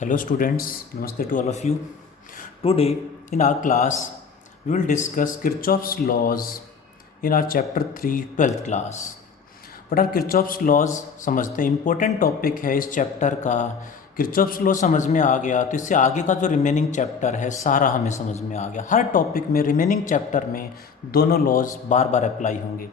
Hello students, namaste to all of you. Today in our class we will discuss Kirchhoff's laws in our chapter 3 12th class. But आप Kirchhoff's laws समझते हैं, important topic है इस chapter का। Kirchhoff's law समझ में आ गया तो इससे आगे का जो रिमेनिंग चैप्टर है सारा हमें समझ में आ गया। हर टॉपिक में रिमेनिंग चैप्टर में दोनों लॉज बार बार अप्लाई होंगे।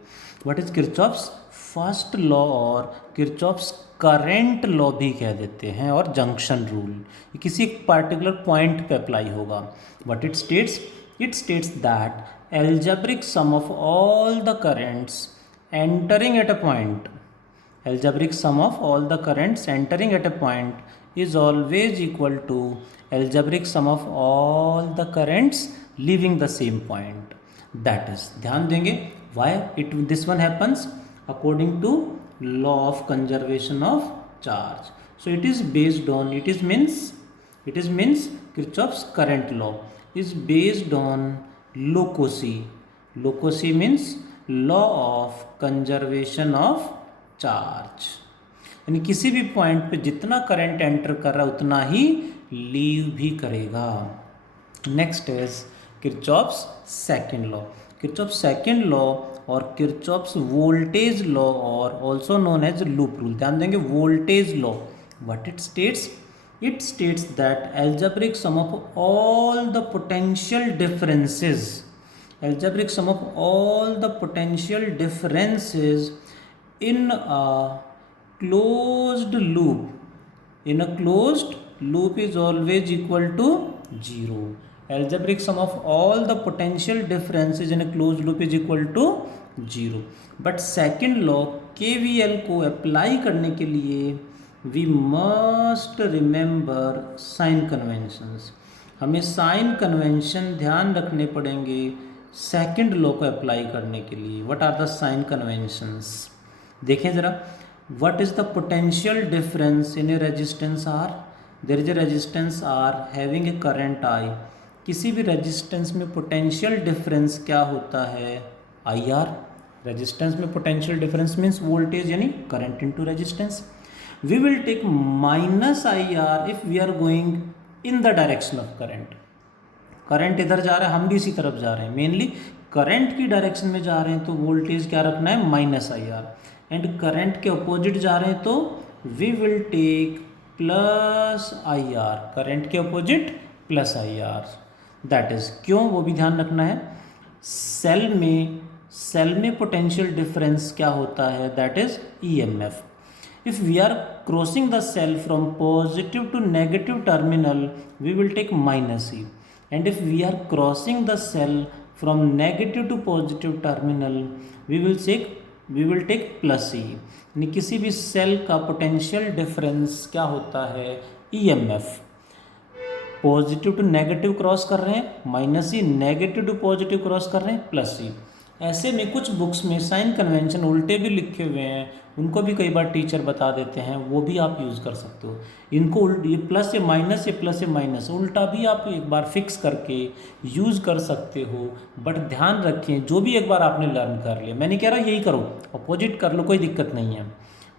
What is Kirchhoff's first law और किरचॉफ्स करेंट लॉ भी कह देते हैं, और जंक्शन रूल, ये किसी एक पार्टिकुलर पॉइंट पे अप्लाई होगा। What it states that algebraic sum of all the currents entering at a point, algebraic sum of all the currents entering at a point is always equal to algebraic sum of all the currents leaving the same point. That is, ध्यान देंगे why it this one happens according to law of conservation of charge. So it is based on, it is means Kirchhoff's current law is based on loci. Loci means law of conservation of charge, यानी किसी भी point पे जितना current enter कर रहा है उतना ही leave भी करेगा। Next is Kirchhoff's second law. Kirchhoff's second law और किरचॉफ्स वोल्टेज लॉ और also known as loop rule. ध्यान देंगे voltage law, what it states that algebraic sum of all the potential differences, algebraic sum of all the potential differences in a closed loop is always equal to 0. Algebraic sum of all the potential differences in a closed loop is equal to 0. But second law KVL को apply करने के लिए we must remember sign conventions. हमें sign convention ध्यान रखने पड़ेंगे second law को apply करने के लिए। What are the sign conventions, देखें ज़रा। What is the potential difference in a resistance R? There is a resistance R having a current I. किसी भी रेजिस्टेंस में पोटेंशियल डिफरेंस क्या होता है? I R. रेजिस्टेंस में पोटेंशियल डिफरेंस मीन्स वोल्टेज यानी current into resistance. We will take minus I R if we are going in the direction of current. Current इधर जा रहा है, हम भी इसी तरफ जा रहे हैं, मेनली करंट की डायरेक्शन में जा रहे हैं तो वोल्टेज क्या रखना है? Minus I R. And current के अपोजिट जा रहे हैं तो we will take plus I R. Current के opposite plus I R. That is क्यों, वो भी ध्यान रखना है। सेल में पोटेंशियल डिफरेंस क्या होता है? That is EMF. If we are crossing the cell from positive to negative terminal, we will take minus E. And if we are crossing the cell from negative to positive terminal, we will take plus E. यानी किसी भी cell का potential difference क्या होता है? EMF। Positive to negative cross कर रहे हैं minus E, negative to positive cross कर रहे हैं प्लस ई। ऐसे में कुछ बुक्स में साइन कन्वेंशन उल्टे भी लिखे हुए हैं, उनको भी कई बार टीचर बता देते हैं, वो भी आप यूज़ कर सकते हो। इनको ये प्लस या माइनस, ये प्लस या माइनस उल्टा भी आप एक बार फिक्स करके यूज़ कर सकते हो। बट ध्यान रखें, जो भी एक बार आपने लर्न कर लिया, मैं नहीं कह रहा यही करो, अपोजिट कर लो, कोई दिक्कत नहीं है,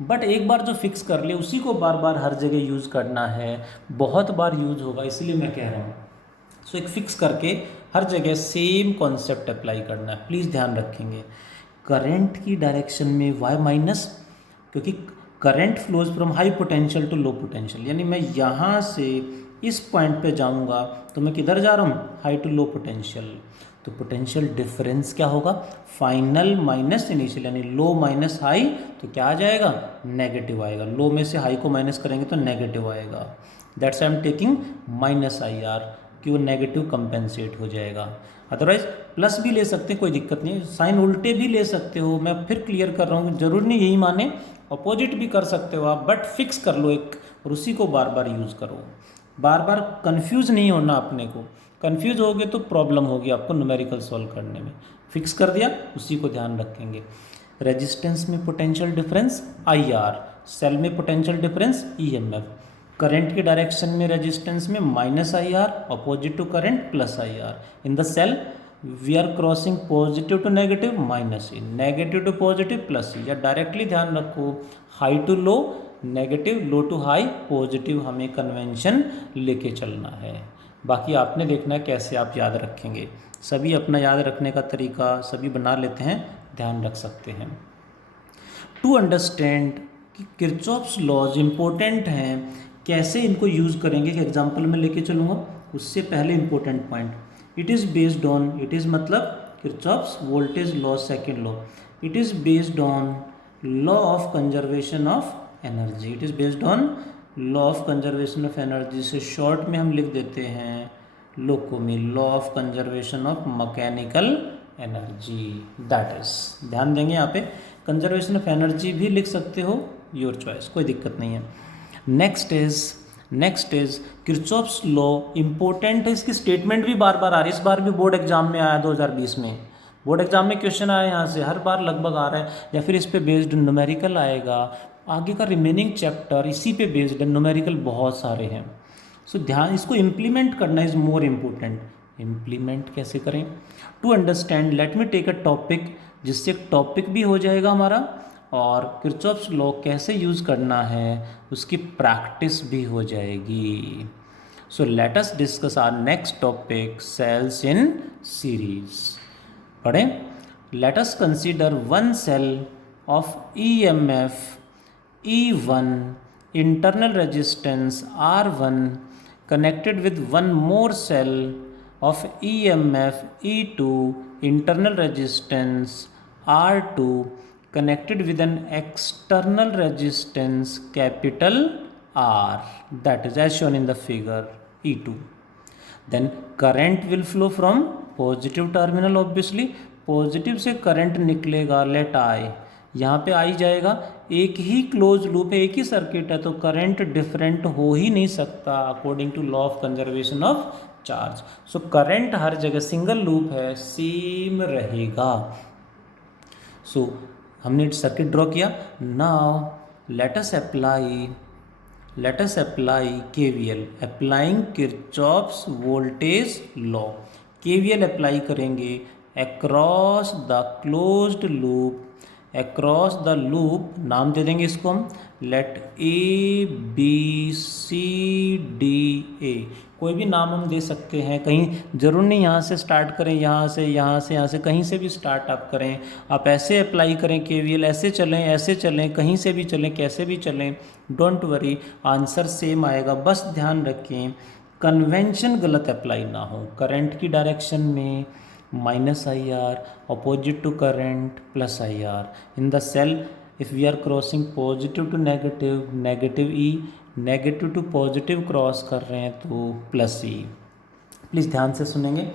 बट एक बार जो फिक्स कर ले उसी को बार बार हर जगह यूज़ करना है, बहुत बार यूज़ होगा, इसलिए मैं कह रहा हूँ। सो एक फिक्स करके हर जगह सेम कॉन्सेप्ट अप्लाई करना है, प्लीज़ ध्यान रखेंगे। करंट की डायरेक्शन में वाई माइनस, क्योंकि current flows from high potential to low potential, यानी मैं यहाँ से इस पॉइंट पे जाऊँगा तो मैं किधर जा रहा हूँ? High to low potential. तो पोटेंशियल डिफरेंस क्या होगा? फाइनल माइनस इनिशियल, यानी लो माइनस हाई तो क्या आ जाएगा? नेगेटिव आएगा। लो में से हाई को माइनस करेंगे तो नेगेटिव आएगा। That's I am taking minus I are कि वो नेगेटिव कंपेंसेट हो जाएगा। अदरवाइज प्लस भी ले सकते हैं, कोई दिक्कत नहीं, साइन उल्टे भी ले सकते हो। मैं फिर क्लियर कर रहा हूँ, जरूर नहीं यही माने, अपोजिट भी कर सकते हो आप, बट फिक्स कर लो एक और उसी को बार बार यूज़ करो। बार बार कंफ्यूज नहीं होना अपने को, कंफ्यूज हो गए तो प्रॉब्लम होगी आपको न्यूमेरिकल सॉल्व करने में। फिक्स कर दिया, उसी को ध्यान रखेंगे। रेजिस्टेंस में potential difference I R, cell में पोटेंशियल डिफरेंस EMF, करंट के डायरेक्शन में रेजिस्टेंस में minus I R, opposite to current plus I R. In the cell we are crossing positive to negative minus E, negative to positive plus E, या directly ध्यान रखो high to low negative, low to high positive हमें convention लेके चलना है। बाकी आपने देखना है कैसे आप याद रखेंगे। सभी अपना याद रखने का तरीका सभी बना लेते हैं, ध्यान रख सकते हैं। टू अंडरस्टैंड कि किरचॉफ्स लॉज इंपॉर्टेंट हैं, कैसे इनको यूज़ करेंगे कि एग्जाम्पल में लेके चलूँगा। उससे पहले important point, it is based on, it is मतलब Kirchhoff's voltage law, second law, it is based on law of conservation of energy, it is based on law of conservation of energy. से short में हम लिख देते हैं लोकोमी, law of conservation of mechanical energy, that is. ध्यान देंगे यहाँ पे, कंजर्वेशन ऑफ एनर्जी भी लिख सकते हो, योर चॉइस, कोई दिक्कत नहीं है। Next is Kirchhoff's law, important है, इसकी स्टेटमेंट भी बार बार आ रही है। इस बार भी बोर्ड एग्जाम में आया 2020 में, बोर्ड एग्जाम में क्वेश्चन आया यहाँ से, हर बार लगभग आ रहा है, या फिर इस पे बेस्ड न्यूमेरिकल आएगा। आगे का रिमेनिंग चैप्टर इसी पे बेस्ड है, न्यूमेरिकल बहुत सारे हैं। सो ध्यान, इसको इम्प्लीमेंट करना इज मोर इम्पोर्टेंट। इम्प्लीमेंट कैसे करें? To understand, let me take a topic, जिससे एक टॉपिक भी हो जाएगा हमारा, और किरचॉफ्स लॉ कैसे यूज़ करना है उसकी प्रैक्टिस भी हो जाएगी। So let us discuss our next topic, cells in series. पढ़ें, let us consider one cell of EMF E1, internal resistance R1 connected with one more cell of EMF E2, internal resistance R2 connected with an external resistance capital R, that is as shown in the figure E2. Then current will flow from positive terminal, obviously positive से current निकलेगा, late I, यहाँ पे आई जाएगा, एक ही close loop है, एक ही circuit है, तो करंट डिफरेंट हो ही नहीं सकता according to law of conservation of charge. So current हर जगह, सिंगल लूप है, सेम रहेगा। सो हमने सर्किट ड्रॉ किया। Now let us apply KVL, applying Kirchhoff's voltage law. KVL apply करेंगे across the closed loop, across the loop, नाम दे देंगे इसको हम, लेट ABCDA, कोई भी नाम हम दे सकते हैं, कहीं जरूर नहीं यहाँ से स्टार्ट करें, यहाँ से कहीं से भी स्टार्ट आप करें। आप ऐसे अप्लाई करें KVL, ऐसे चलें, कहीं से भी चलें, कैसे भी चलें, डोंट वरी, आंसर सेम आएगा। बस ध्यान रखें कन्वेंशन गलत अप्लाई ना हो। करंट की डायरेक्शन में -IR, opposite to current +IR. In the cell, if we are crossing positive to negative, -E, negative to positive cross कर रहे हैं तो +E। प्लीज़ ध्यान से सुनेंगे।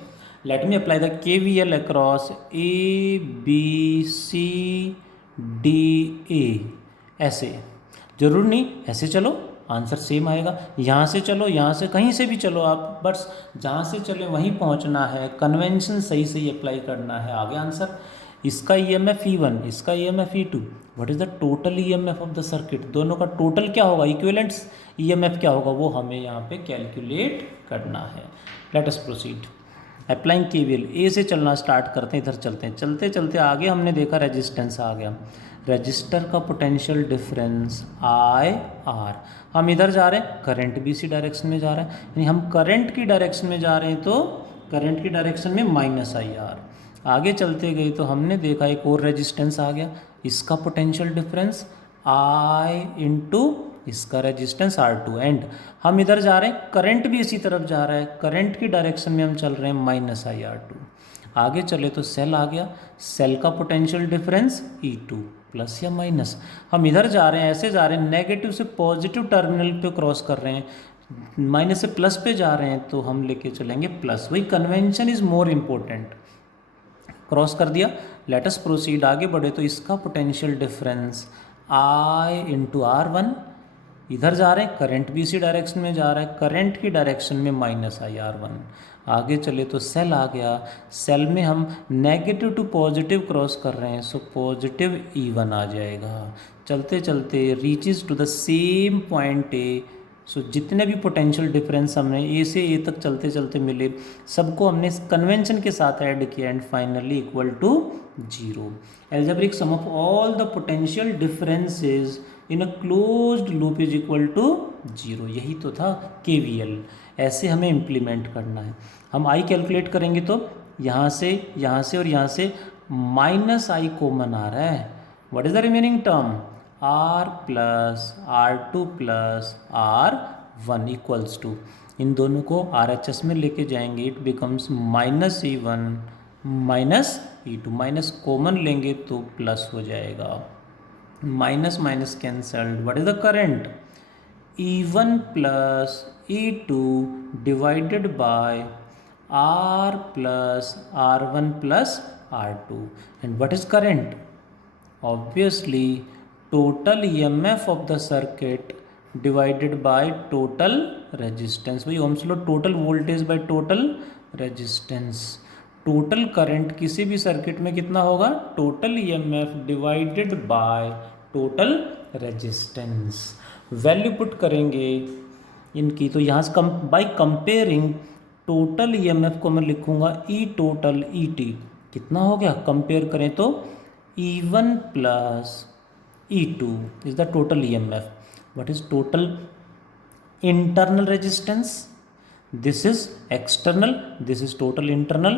Let me apply the KVL across ABCDA, ऐसे, जरूर नहीं ऐसे चलो, आंसर सेम आएगा। यहाँ से चलो, यहाँ से कहीं से भी चलो आप, बस जहाँ से चले वहीं पहुँचना है, कन्वेंशन सही सही अप्लाई करना है, आगे आंसर। इसका EMF E1, इसका EMF E2, what is the total EMF of the circuit, दोनों का टोटल क्या होगा, इक्विवेलेंट EMF क्या होगा, वो हमें यहाँ पे कैलकुलेट करना है। Let us proceed applying KVL। ए से चलना स्टार्ट करते हैं, इधर चलते हैं, चलते चलते आगे हमने देखा रेजिस्टेंस आ गया, रजिस्टर का पोटेंशियल डिफरेंस IR, हम इधर जा रहे हैं, करंट भी इसी डायरेक्शन में जा रहा है, यानी हम करंट की डायरेक्शन में जा रहे हैं तो करंट की डायरेक्शन में -IR। आगे चलते गए तो हमने देखा एक और रेजिस्टेंस आ गया, इसका पोटेंशियल डिफरेंस I इंटू इसका रेजिस्टेंस R2, एंड हम इधर जा रहे हैं, करंट भी इसी तरफ जा रहा है, करंट की डायरेक्शन में हम चल रहे हैं -IR2। आगे चले तो सेल आ गया, सेल का पोटेंशियल डिफरेंस E2 प्लस या माइनस, हम इधर जा रहे हैं, ऐसे जा रहे हैं, नेगेटिव से पॉजिटिव टर्मिनल पे क्रॉस कर रहे हैं, माइनस से प्लस पे जा रहे हैं तो हम लेके चलेंगे प्लस। वही convention is more important. Cross कर दिया, लेट अस प्रोसीड, आगे बढ़े तो इसका potential difference I into R1, इधर जा रहे हैं, करंट भी इसी डायरेक्शन में जा रहा है, करंट की डायरेक्शन में -IR1। आगे चले तो सेल आ गया, सेल में हम नेगेटिव टू पॉजिटिव क्रॉस कर रहे हैं, सो पॉजिटिव E1 आ जाएगा। चलते चलते reaches to the same point A, so जितने भी पोटेंशियल डिफरेंस हमने A से A तक चलते चलते मिले, सबको हमने कन्वेंशन के साथ ऐड किया, and finally equal to 0। Algebraic sum of all the potential differences in a closed loop is equal to 0। यही तो था KVL। ऐसे हमें इम्प्लीमेंट करना है। हम I कैलकुलेट करेंगे तो यहाँ से और यहाँ से -I कॉमन आ रहा है। What is the remaining term? R plus R2 plus R1 equals to, इन दोनों को RHS में लेके जाएंगे, it becomes -E1 minus E2, minus common लेंगे तो प्लस हो जाएगा, minus minus cancelled. What is the current? E1 plus E2 divided by R plus R1 plus R2। And what is current? Obviously total EMF of the circuit divided by total resistance। वही Ohm's law, total voltage by total resistance. Total current किसी भी circuit में कितना होगा? Total EMF divided by total resistance. Value put करेंगे इनकी, तो यहाँ से बाय कंपेयरिंग टोटल EMF को मैं लिखूंगा E टोटल ET। कितना हो गया? कंपेयर करें तो E1 plus E2 is the total EMF. What is total internal resistance? This is external, this is total internal।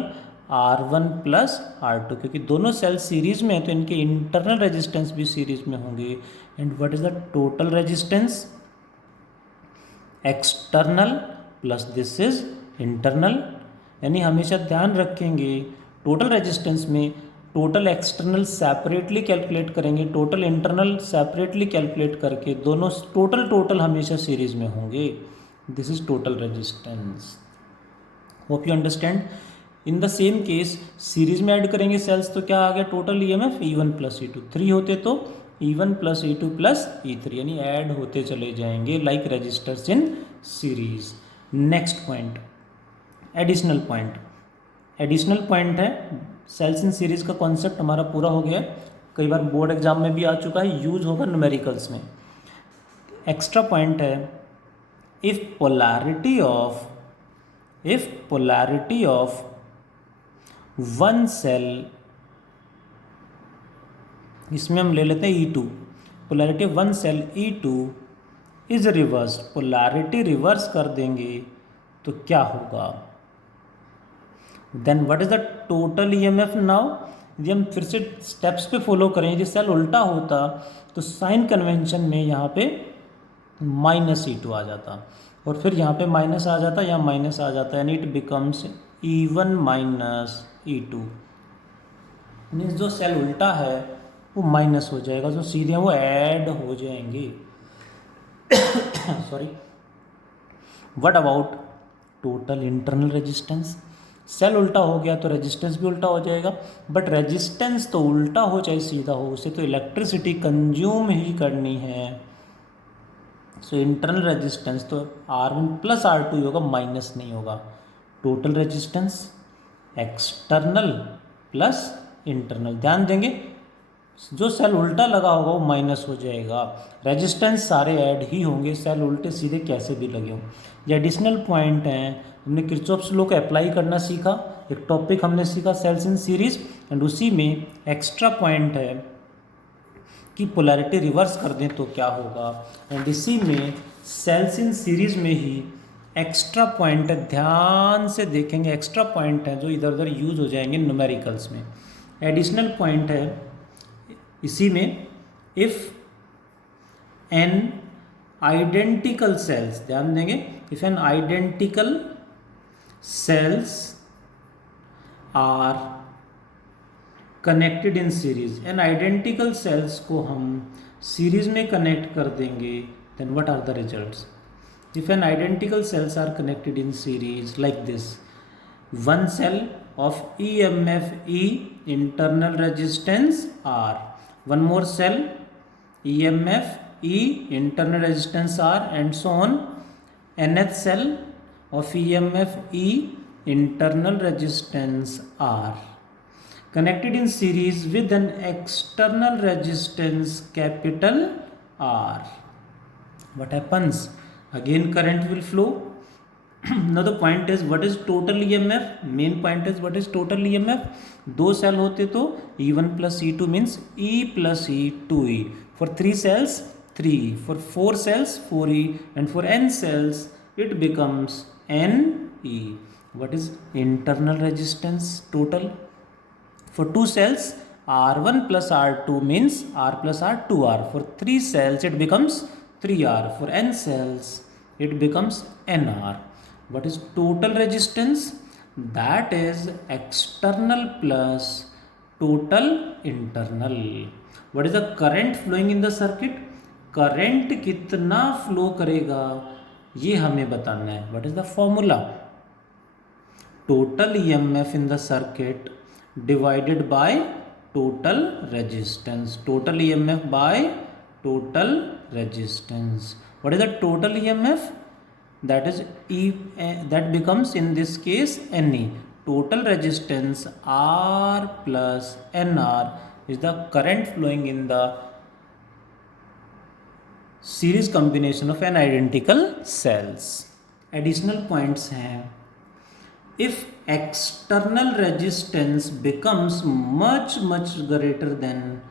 R1 plus R2, क्योंकि दोनों सेल सीरीज में है तो इनके इंटरनल रेजिस्टेंस भी सीरीज में होंगे। And what is the total resistance? External plus this is internal. यानी हमेशा ध्यान रखेंगे टोटल रेजिस्टेंस में टोटल एक्सटर्नल सेपरेटली कैलकुलेट करेंगे, टोटल इंटरनल सेपरेटली कैलकुलेट करके दोनों टोटल हमेशा सीरीज में होंगे। This is total resistance. Hope you understand. In the same case series में ऐड करेंगे सेल्स तो क्या आ गया? Total EMF E1 plus E2। 3 होते तो E1 plus E2 plus E3, यानी ऐड होते चले जाएंगे like resistors in series. Next point, additional point. Additional point है, सेल्स इन सीरीज का कॉन्सेप्ट हमारा पूरा हो गया है, कई बार बोर्ड एग्जाम में भी आ चुका है, यूज होगा न्यूमेरिकल्स में। एक्स्ट्रा पॉइंट है, if polarity of one cell, इसमें हम ले लेते हैं E2, polarity of one cell E2 is reverse. Polarity reverse कर देंगे तो क्या होगा? Then what is the total EMF now? यदि हम फिर से स्टेप्स पे फॉलो करें, यदि सेल उल्टा होता तो साइन कन्वेंशन में यहाँ पे -E2 आ जाता और फिर यहाँ पे माइनस आ जाता, यहाँ माइनस आ जाता, यानी it becomes E1 minus E2। Means जो सेल उल्टा है वो माइनस हो जाएगा, जो सीधे हैं वो ऐड हो जाएंगे। Sorry. What about total internal resistance? Cell उल्टा हो गया तो रेजिस्टेंस भी उल्टा हो जाएगा, बट रेजिस्टेंस तो उल्टा हो चाहे सीधा हो, उसे तो इलेक्ट्रिसिटी कंज्यूम ही करनी है। सो इंटरनल रेजिस्टेंस तो R1 प्लस R2 ही होगा, माइनस नहीं होगा। Total resistance external plus internal, ध्यान देंगे जो सेल उल्टा लगा होगा वो माइनस हो जाएगा, रेजिस्टेंस सारे ऐड ही होंगे, सेल उल्टे सीधे कैसे भी लगे हों। ये एडिशनल पॉइंट हैं, हमने किरचॉफ्स लॉ को अप्लाई करना सीखा, एक टॉपिक हमने सीखा सेल्स इन सीरीज, एंड उसी में एक्स्ट्रा पॉइंट है कि पोलैरिटी रिवर्स कर दें तो क्या होगा। एंड इसी में सेल्स इन सीरीज में ही एक्स्ट्रा पॉइंट है, ध्यान से देखेंगे, एक्स्ट्रा पॉइंट है जो इधर उधर यूज हो जाएंगे न्यूमेरिकल्स में। एडिशनल पॉइंट है इसी में, इफ एन आइडेंटिकल सेल्स, ध्यान देंगे, if n identical cells are connected in series, n identical cells को हम सीरीज में कनेक्ट कर देंगे, then what are the results? If n identical cells are connected in series like this, one cell of EMF E, internal resistance R, one more cell EMF E, internal resistance R, and so on, nth cell of EMF E, internal resistance R, connected in series with an external resistance capital R. What happens? Again current will flow. Now the point is what is total EMF? Main point is what is total EMF? दो cell होते तो E1 plus E2 means E plus E 2E. For 3 cells 3. For 4 cells, 4e, and for n cells, it becomes Ne. What is internal resistance total? For 2 cells, R1 plus R2 means R plus R2R. For 3 cells, it becomes 3R. For n cells, it becomes NR. What is total resistance? That is external plus total internal. What is the current flowing in the circuit? Current कितना flow करेगा ये हमें बताना है. What is the formula? Total EMF in the circuit divided by total resistance. Total EMF by total resistance. What is the total EMF? that is that becomes in this case Ne. Total resistance R plus NR is the current flowing in the series combination of n identical cells. Additional points हैं. If external resistance becomes much greater than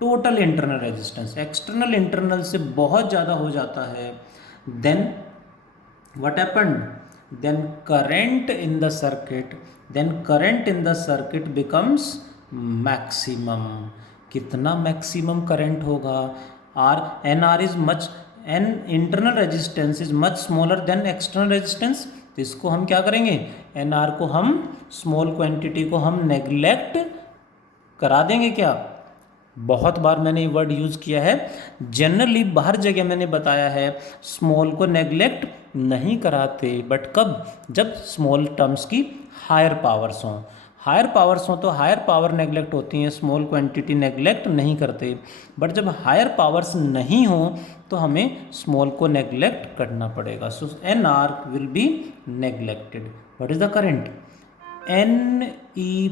total internal resistance, external internal से बहुत ज़्यादा हो जाता है, then what happened? Then current in the circuit becomes maximum. कितना maximum current होगा? NR is much, n internal resistance is much smaller than external resistance. तो इसको हम क्या करेंगे? NR को हम स्मॉल क्वांटिटी को हम नेग्लेक्ट करा देंगे. क्या? बहुत बार मैंने ये वर्ड यूज़ किया है. जनरली हर जगह मैंने बताया है स्मॉल को नेग्लेक्ट नहीं कराते, बट कब? जब स्मॉल टर्म्स की हायर पावर्स हों. हायर पावर्स हों तो हायर पावर नेग्लेक्ट होती हैं, स्मॉल क्वांटिटी नेग्लेक्ट नहीं करते. बट जब हायर पावर्स नहीं हों तो हमें स्मॉल को नेग्लेक्ट करना पड़ेगा. सो NR will be neglected. What is the current? Ne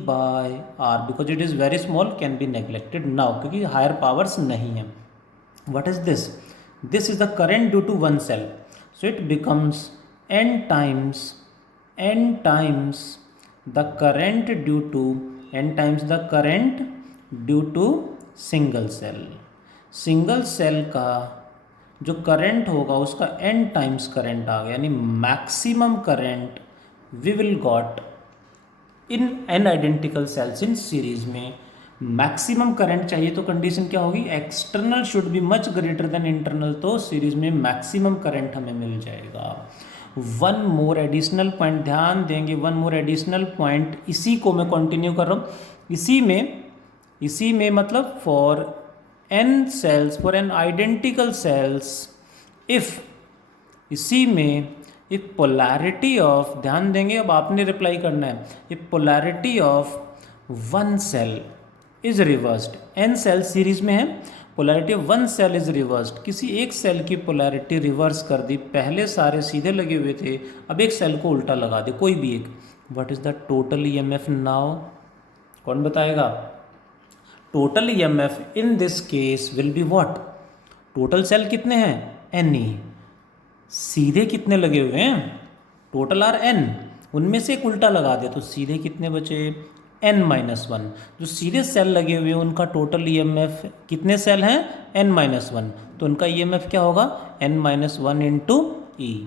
by R, because it is very small, can be neglected now क्योंकि हायर पावर्स नहीं है. What is this? This is the current due to one cell. So it becomes n times the current due to single cell. Single cell का जो current होगा उसका n times current आ गया, यानी maximum current we will got in n identical cells in series में. Maximum current चाहिए तो कंडीशन क्या होगी? External should be much greater than internal. तो सीरीज में मैक्सिमम करंट हमें मिल जाएगा. वन मोर एडिशनल पॉइंट ध्यान देंगे. वन मोर एडिशनल पॉइंट, इसी को मैं कंटिन्यू कर रहा हूँ. इसी में मतलब for n cells, for n identical cells, इसी में इफ पोलैरिटी ऑफ, ध्यान देंगे अब आपने रिप्लाई करना है, if polarity of one cell is reversed. n cell series में है, polarity of one cell is reversed. किसी एक सेल की पोलैरिटी रिवर्स कर दी. पहले सारे सीधे लगे हुए थे, अब एक सेल को उल्टा लगा दे, कोई भी एक. What is the total EMF now? कौन बताएगा? Total EMF in this case will be what? Total sale कितने हैं? Ne. सीधे कितने लगे हुए हैं? टोटल आर n, उनमें से एक उल्टा लगा दे तो सीधे कितने बचे? n-1. जो सीधे सेल लगे हुए हैं उनका टोटल ईएमएफ, कितने सेल हैं? n-1, तो उनका ईएमएफ क्या होगा? n-1 इंटू ई.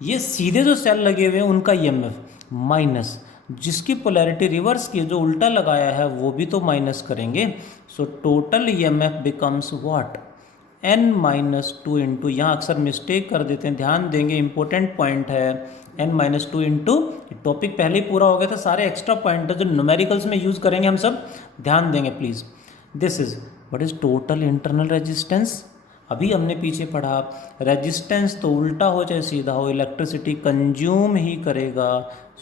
ये सीधे जो सेल लगे हुए हैं उनका ईएमएफ माइनस, जिसकी पोलैरिटी रिवर्स की, जो उल्टा लगाया है वो भी तो माइनस करेंगे. So total EMF becomes what? n-2 into, यहाँ अक्सर मिस्टेक कर देते हैं, ध्यान देंगे, इंपॉर्टेंट पॉइंट है. n-2 इंटू, टॉपिक पहले ही पूरा हो गया था, सारे एक्स्ट्रा पॉइंट जो न्यूमेरिकल्स में यूज़ करेंगे हम सब, ध्यान देंगे please. This is what is total internal resistance. अभी हमने पीछे पढ़ा रेजिस्टेंस तो उल्टा हो चाहे सीधा हो, इलेक्ट्रिसिटी कंज्यूम ही करेगा.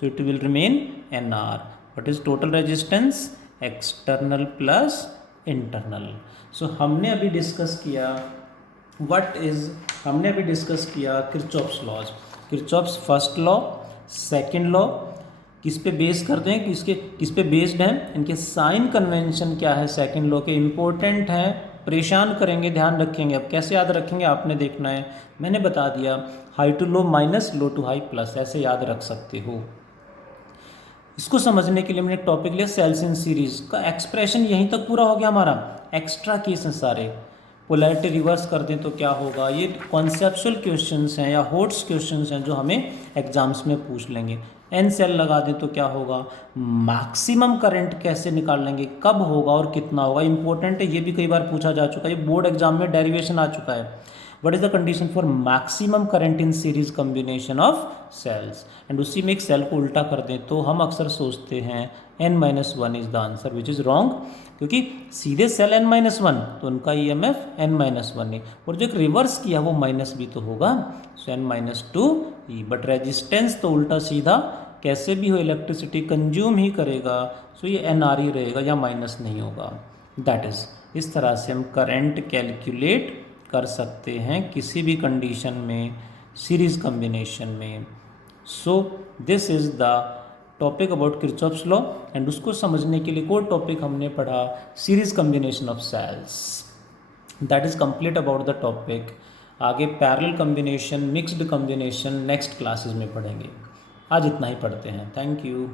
So it will remain NR. What is total resistance? External plus internal. So हमने अभी डिस्कस किया Kirchhoff's laws. Kirchhoff's first law, second law किस पे बेस करते हैं, किस पे बेस्ड हैं, इनके साइन कन्वेंशन क्या है सेकंड लॉ के, इंपॉर्टेंट हैं, परेशान करेंगे, ध्यान रखेंगे. अब कैसे याद रखेंगे आपने देखना है. मैंने बता दिया high to low minus, low to high plus, ऐसे याद रख सकते हो. इसको समझने के लिए मैंने एक टॉपिक लिया सेल्स इन सीरीज का. एक्सप्रेशन यहीं तक पूरा हो गया हमारा. एक्स्ट्रा केस हैं सारे. पोलैरिटी रिवर्स कर दें तो क्या होगा। ये कॉन्सेप्चुअल क्वेश्चंस हैं या होट्स क्वेश्चंस हैं जो हमें एग्जाम्स में पूछ लेंगे। एन सेल लगा दें तो क्या होगा, मैक्सिमम करंट कैसे निकाल लेंगे, कब होगा और कितना होगा, इंपॉर्टेंट है, ये भी कई बार पूछा जा चुका है, ये बोर्ड एग्जाम में डेरिवेशन आ चुका है। What is the condition for maximum current in series combination of cells, and उसी में एक सेल को उल्टा कर दें तो हम अक्सर सोचते हैं n-1 is the answer, which is wrong, क्योंकि सीधे सेल n-1 तो उनका EMF n-1 है, और जो एक रिवर्स किया वो माइनस भी तो होगा, सो n-2e, बट रेजिस्टेंस तो उल्टा सीधा कैसे भी हो इलेक्ट्रिसिटी कंज्यूम ही करेगा, सो ये NR ही रहेगा या माइनस नहीं होगा। दैट इज, इस तरह से हम करंट कैलकुलेट कर सकते हैं किसी भी कंडीशन में सीरीज कॉम्बिनेशन में। So this is the topic about Kirchhoff's law, and उसको समझने के लिए कोई टॉपिक हमने पढ़ा series combination of cells, that is complete about the topic. आगे parallel combination, mixed combination next classes में पढ़ेंगे। आज इतना ही पढ़ते हैं। Thank you.